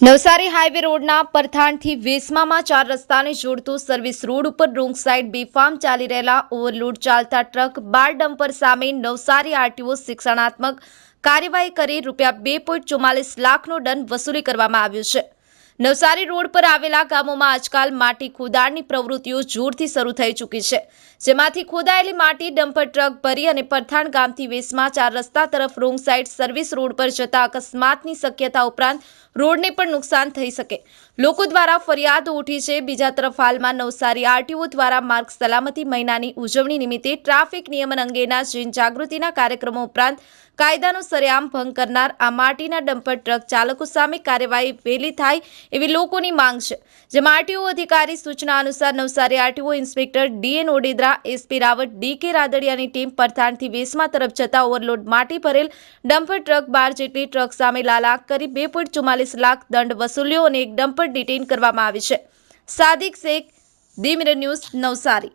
Navsari highway રોડના પરથાણથી વેસમામાં ચાર રસ્તાને જોડતો સર્વિસ રોડ ઉપર રોંગ સાઈડ બેફામ ચાલી રહેલા ઓવરલોડ ચાલતા ટ્રક બાર ડમ્પર સામે નવસારી આરટીઓ શિક્ષણાત્મક કાર્યવાહી કરી રૂપિયા બે લાખનો દંડ વસૂલી કરવામાં આવ્યો છે. નવસારી રોડ પર આવેલા ગામોમાં આજકાલ માટી ખોદાણની પ્રવૃત્તિઓ જોરથી શરૂ થઈ ચૂકી છે. જેમાંથી ખોદાયેલી માટી, ડમ્પર ટ્રક ભરી અને પરથાણ ગામથી વેસમાં ચાર રસ્તા તરફ રોંગ સાઈડ સર્વિસ રોડ પર જતા અકસ્માતની શક્યતા ઉપરાંત રોડને પણ નુકસાન થઈ શકે. લોકો દ્વારા ફરિયાદો ઉઠી છે. બીજા તરફ હાલમાં નવસારી આરટીઓ દ્વારા માર્ગ સલામતી મહિનાની ઉજવણી નિમિત્તે ટ્રાફિક નિયમન અંગેના જનજાગૃતિના કાર્યક્રમો ઉપરાંત કાયદાનો સરેઆમ ભંગ કરનાર આ માટીના ડમ્પર ટ્રક ચાલકો સામે કાર્યવાહી વહેલી થાય એવી લોકોની માંગ છે. જેમાં આરટીઓ અધિકારી સૂચના અનુસાર Navsari RTO inspector D N Odedara, S P Rawat, D K રાદડિયાની team પરથાણથી વેસમા તરફ જતા ઓવરલોડ માટી ભરેલ ડમ્પર ટ્રક બાર જેટલી ટ્રક સામે લાલાક કરી બે લાખ દંડ વસૂલ્યો અને એક ડમ્પર ડિટેઇન કરવામાં આવી છે. Sadiq Shaikh the mirror news, Navsari.